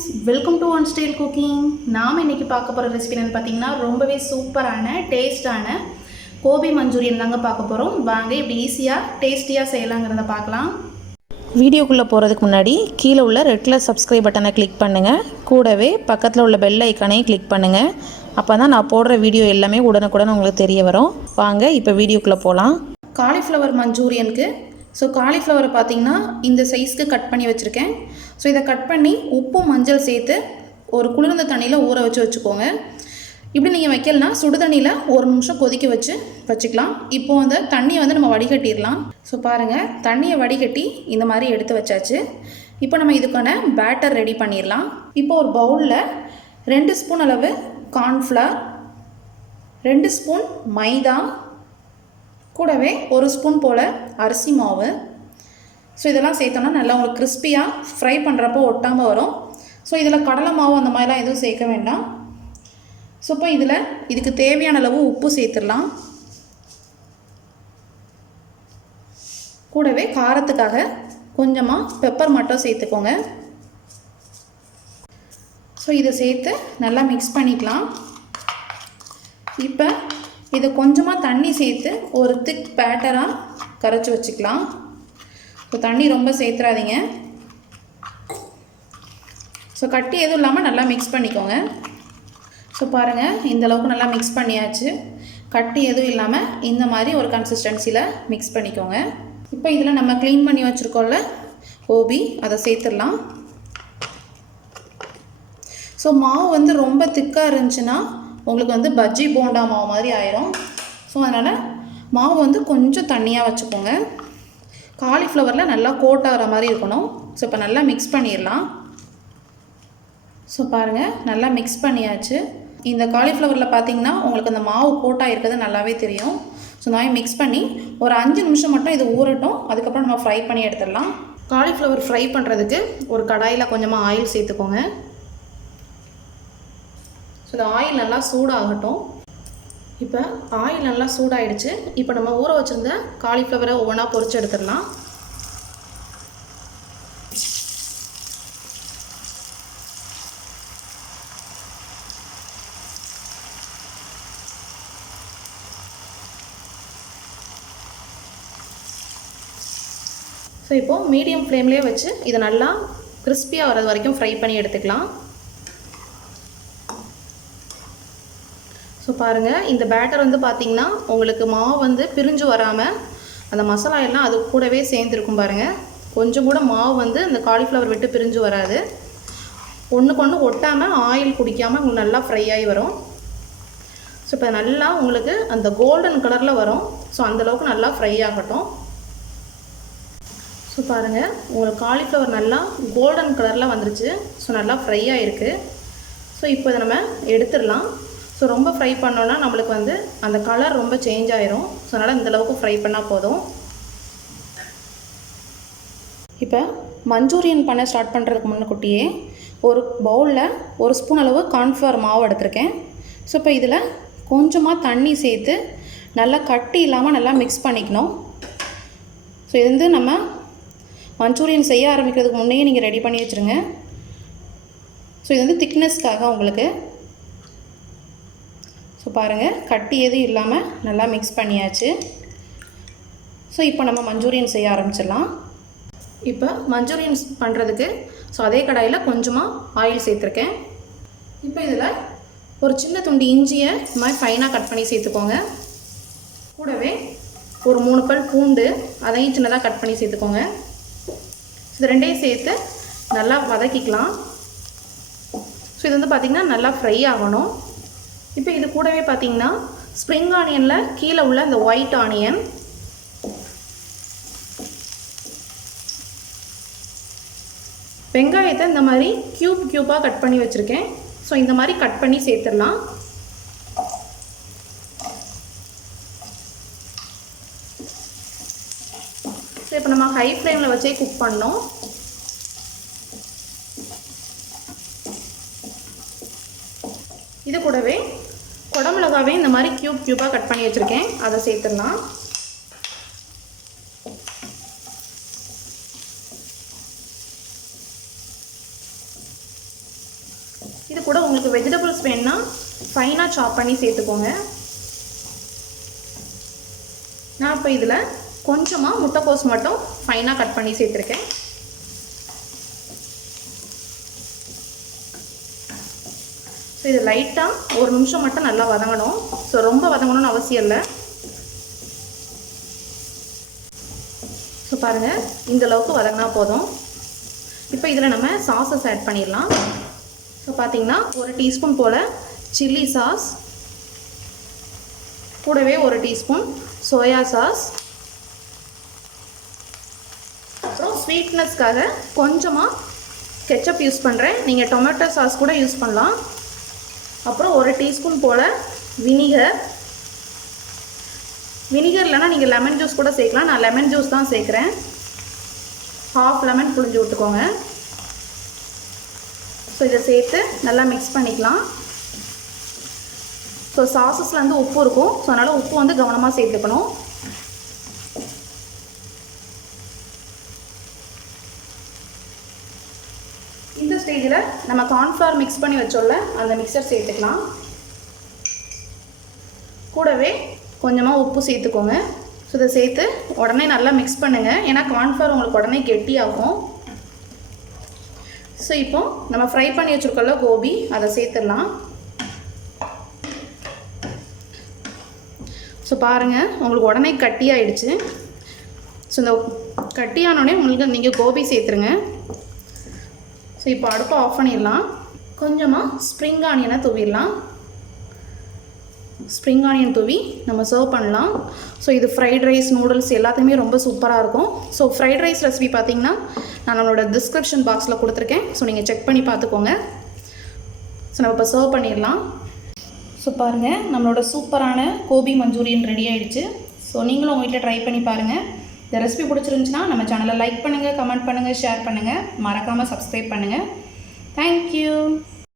Friends, welcome to one style cooking. நாம் இன்றைக்கி பார்க்க போகிற ரெசிபி என்னென்னு பார்த்தீங்கன்னா ரொம்பவே சூப்பரான டேஸ்டான கோபி மஞ்சூரியன் தாங்க பார்க்க போகிறோம். வாங்க இப்படி ஈஸியாக டேஸ்டியாக செய்யலாங்கிறத பார்க்கலாம். வீடியோக்குள்ளே போகிறதுக்கு முன்னாடி கீழே உள்ள ரெட் கலர் சப்ஸ்கிரைப் பட்டனை கிளிக் பண்ணுங்கள். கூடவே பக்கத்தில் உள்ள பெல் ஐக்கானையும் கிளிக் பண்ணுங்கள். அப்போ தான் நான் போடுற வீடியோ எல்லாமே உடனுக்குடன் உங்களுக்கு தெரிய வரும். வாங்க இப்போ வீடியோக்குள்ளே போகலாம். காலிஃப்ளவர் மஞ்சூரியனுக்கு காலிஃப்ளவரை பார்த்தீங்கன்னா இந்த சைஸ்க்கு கட் பண்ணி வச்சுருக்கேன். இதை கட் பண்ணி உப்பு மஞ்சள் சேர்த்து ஒரு குளிர்ந்த தண்ணியில் ஊற வச்சுக்கோங்க. இப்படி நீங்கள் வைக்கலனா சுடு தண்ணியில் ஒரு நிமிஷம் கொதிக்க வச்சுக்கலாம். இப்போது அந்த தண்ணியை நம்ம வடிகட்டிடலாம். பாருங்கள், தண்ணியை வடிகட்டி இந்த மாதிரி எடுத்து வச்சாச்சு. இப்போ நம்ம இதுக்கான பேட்டர் ரெடி பண்ணிடலாம். இப்போ ஒரு பவுலில் 2 ஸ்பூன் அளவு கார்ன்ஃப்ளவர், 2 ஸ்பூன் மைதா, கூடவே 1 ஸ்பூன் போல் அரிசி மாவு. இதெல்லாம் சேர்த்தோன்னா நல்லா உங்களுக்கு கிறிஸ்பியாக ஃப்ரை பண்ணுறப்போ ஒட்டாமல் வரும். இதில் கடலை மாவு அந்த மாதிரிலாம் எதுவும் சேர்க்க வேண்டாம். இப்போ இதுக்கு தேவையான அளவு உப்பு சேர்த்துடலாம். கூடவே காரத்துக்காக கொஞ்சமாக பெப்பர் மட்டும் சேர்த்துக்கோங்க. இதை சேர்த்து நல்லா மிக்ஸ் பண்ணிக்கலாம். இப்போ இதை கொஞ்சமாக தண்ணி சேர்த்து ஒரு திக் பேட்டராக கரைச்சி வச்சுக்கலாம். தண்ணி ரொம்ப சேர்த்துறாதீங்க. கட்டி எதுவும் இல்லாமல் நல்லா மிக்ஸ் பண்ணிக்கோங்க. பாருங்கள், இந்த அளவுக்கு நல்லா மிக்ஸ் பண்ணியாச்சு. கட்டி எதுவும் இல்லாமல் இந்த மாதிரி ஒரு கன்சிஸ்டன்சியில் மிக்ஸ் பண்ணிக்கோங்க. இப்போ இதில் நம்ம க்ளீன் பண்ணி வச்சுருக்கோம்ல கோபி, அதை சேர்த்துடலாம். மாவு ரொம்ப திக்காக இருந்துச்சுன்னா உங்களுக்கு பஜ்ஜி போண்டா மாவு மாதிரி ஆயிரும். அதனால் மாவு கொஞ்சம் தண்ணியாக வச்சுக்கோங்க. காலிஃப்ளவரில் நல்லா கோட் ஆகிற மாதிரி இருக்கணும். இப்போ நல்லா மிக்ஸ் பண்ணிடலாம். பாருங்கள், நல்லா மிக்ஸ் பண்ணியாச்சு. இந்த காலிஃப்ளவரில் பார்த்திங்கன்னா உங்களுக்கு அந்த மாவு கோட்டாக இருக்கிறது நல்லாவே தெரியும். நான் மிக்ஸ் பண்ணி ஒரு 5 நிமிஷம் மட்டும் இது ஊறட்டும். அதுக்கப்புறம் நம்ம ஃப்ரை பண்ணி எடுத்துடலாம். காலிஃப்ளவர் ஃப்ரை பண்ணுறதுக்கு ஒரு கடாயில் கொஞ்சமாக ஆயில் சேர்த்துக்கோங்க. இந்த ஆயில் நல்லா சூடாகட்டும். இப்போ ஆயில் நல்லா சூடாகிடுச்சு. இப்போ நம்ம ஊற வச்சுருந்த காலிஃப்ளவரை ஒவ்வொன்றா பொரிச்சு எடுத்துடலாம். இப்போது மீடியம் ஃப்ளேம்லேயே வச்சு இதை நல்லா கிறிஸ்பியாக வர்றது வரைக்கும் ஃப்ரை பண்ணி எடுத்துக்கலாம். பாருங்கள், இந்த பேட்டர் பார்த்திங்கன்னா உங்களுக்கு மாவு பிரிஞ்சு வராமல் அந்த மசாலா எல்லாம் அது கூடவே சேர்ந்துருக்கும். பாருங்கள், கொஞ்சம் கூட மாவு அந்த காலிஃப்ளவர் விட்டு பிரிஞ்சு வராது. ஒன்றுக்கு ஒன்று ஒட்டாமல் ஆயில் குடிக்காமல் உங்களுக்கு நல்லா ஃப்ரை ஆகி வரும். இப்போ நல்லா உங்களுக்கு அந்த கோல்டன் கலரில் வரும். அந்தளவுக்கு நல்லா ஃப்ரை ஆகட்டும். பாருங்கள், உங்களுக்கு காலிஃப்ளவர் நல்லா கோல்டன் கலரில் வந்துருச்சு. நல்லா ஃப்ரை ஆகிருக்கு. இப்போ இதை நம்ம எடுத்துடலாம். ரொம்ப ஃப்ரை பண்ணோன்னா நம்மளுக்கு அந்த கலர் ரொம்ப சேஞ்ச் ஆயிரும். அதனால் இந்தளவுக்கு ஃப்ரை பண்ணால் போதும். இப்போ மஞ்சூரியன் பண்ண ஸ்டார்ட் பண்ணுறதுக்கு முன்னக்கூட்டியே ஒரு பவுலில் 1 ஸ்பூன் அளவு கார்ன்ஃப்ளவர் மாவு எடுத்திருக்கேன். இப்போ இதில் கொஞ்சமாக தண்ணி சேர்த்து நல்லா கட்டி இல்லாமல் நல்லா மிக்ஸ் பண்ணிக்கணும். இது நம்ம மஞ்சூரியன் செய்ய ஆரம்பிக்கிறதுக்கு முன்னே நீங்கள் ரெடி பண்ணி வச்சுருங்க. இது திக்னஸ்க்காக உங்களுக்கு. பாருங்கள், கட்டி எதுவும் இல்லாமல் நல்லா மிக்ஸ் பண்ணியாச்சு. இப்போ நம்ம மஞ்சூரியன் செய்ய ஆரம்பிச்சிடலாம். இப்போ மஞ்சூரியன் பண்ணுறதுக்கு அதே கடாயில் கொஞ்சமாக ஆயில் சேர்த்துருக்கேன். இப்போ இதில் ஒரு சின்ன துண்டு இஞ்சியை இந்த மாதிரி ஃபைனாக கட் பண்ணி சேர்த்துக்கோங்க. கூடவே ஒரு 3 பல் பூண்டு, அதையும் சின்னதாக கட் பண்ணி சேர்த்துக்கோங்க. இது ரெண்டையும் சேர்த்து நல்லா வதக்கிக்கலாம். இது பார்த்திங்கன்னா நல்லா ஃப்ரை ஆகணும். இப்போ இது கூடவே பார்த்திங்கன்னா ஸ்ப்ரிங் ஆனியனில் கீழே உள்ள அந்த ஒயிட் ஆனியன், வெங்காயத்தை இந்த மாதிரி க்யூபாக கட் பண்ணி வச்சுருக்கேன். இந்த மாதிரி கட் பண்ணி சேர்த்துடலாம். இப்போ நம்ம ஹை ஃப்ளேமில் வச்சே குக் பண்ணோம். இது கூடவே குடமிளகாவே இந்த மாதிரி க்யூபாக கட் பண்ணி வச்சுருக்கேன். அதை சேர்த்துடலாம். இது கூட உங்களுக்கு வெஜிடபிள்ஸ் வேணுன்னா ஃபைனாக சாப் பண்ணி சேர்த்துக்கோங்க. நான் இப்போ இதில் கொஞ்சமாக முட்டைக்கோஸ் மட்டும் ஃபைனாக கட் பண்ணி சேர்த்துருக்கேன். ஸோ இது லைட்டாக ஒரு நிமிஷம் மட்டும் நல்லா வதங்கணும். ஸோ ரொம்ப வதங்கணும்னு அவசியம் இல்லை. ஸோ பாருங்கள், இந்த அளவுக்கு வதங்கினா போதும். இப்போ இதில் நம்ம சாஸஸ் ஆட் பண்ணிடலாம். ஸோ பார்த்தீங்கன்னா 1 டீஸ்பூன் போல் சில்லி சாஸ், கூடவே 1 டீஸ்பூன் சோயா சாஸ், அப்புறம் ஸ்வீட்னஸ்க்காக கொஞ்சமாக கெச்சப் யூஸ் பண்ணுறேன். நீங்கள் டொமேட்டோ சாஸ் கூட யூஸ் பண்ணலாம். அப்புறம் 1 டீஸ்பூன் போல் வினிகர் இல்லைனா நீங்கள் லெமன் ஜூஸ் கூட சேர்க்கலாம். நான் லெமன் ஜூஸ் தான் சேர்க்குறேன். 1/2 லெமன் புழிஞ்சு விட்டுக்கோங்க. ஸோ இதை சேர்த்து நல்லா மிக்ஸ் பண்ணிக்கலாம். ஸோ சாஸஸில் வந்து உப்பு இருக்கும். ஸோ அதனால் உப்பு வந்து கவனமாக சேர்த்துக்கணும். இந்த ஸ்டேஜில் நம்ம கார்ன்ஃப்ளவர் மிக்ஸ் பண்ணி வச்சோம்ல, அந்த மிக்சர் சேர்த்துக்கலாம். கூடவே கொஞ்சமாக உப்பு சேர்த்துக்கோங்க. ஸோ இதை சேர்த்து உடனே நல்லா மிக்ஸ் பண்ணுங்கள். ஏன்னா கார்ன்ஃப்ளவர் உங்களுக்கு உடனே கெட்டியாகும். ஸோ இப்போ நம்ம ஃப்ரை பண்ணி வச்சுருக்கோம்ல கோபி, அதை சேர்த்துடலாம். ஸோ பாருங்கள், உங்களுக்கு உடனே கட்டி ஆகிடுச்சு. ஸோ இந்த கட்டியானோடனே உங்களுக்கு நீங்கள் கோபி சேர்த்துருங்க. ஸோ இப்போ அடுப்பை ஆஃப் பண்ணிடலாம். கொஞ்சமாக ஸ்ப்ரிங் ஆனியனை தூவிடலாம். ஸ்ப்ரிங் ஆனியன் தூவி நம்ம சர்வ் பண்ணலாம். ஸோ இது ஃப்ரைட் ரைஸ், நூடுல்ஸ் எல்லாத்தையுமே ரொம்ப சூப்பராக இருக்கும். ஸோ ஃப்ரைட் ரைஸ் ரெசிபி பார்த்திங்கன்னா நான் நம்மளோட டிஸ்கிரிப்ஷன் பாக்ஸில் கொடுத்துருக்கேன். ஸோ நீங்கள் செக் பண்ணி பார்த்துக்கோங்க. ஸோ நம்ம இப்போ சர்வ் பண்ணிடலாம். ஸோ பாருங்கள், நம்மளோட சூப்பரான கோபி மஞ்சூரியன் ரெடி ஆகிடுச்சு. ஸோ நீங்களும் உங்கள் வீட்டில் ட்ரை பண்ணி பாருங்கள். இந்த ரெசிபி பிடிச்சிருந்துச்சுன்னா நம்ம சேனலை லைக் பண்ணுங்கள், கமெண்ட் பண்ணுங்கள், ஷேர் பண்ணுங்கள், மறக்காமல் சப்ஸ்கிரைப் பண்ணுங்கள். தேங்க்யூ.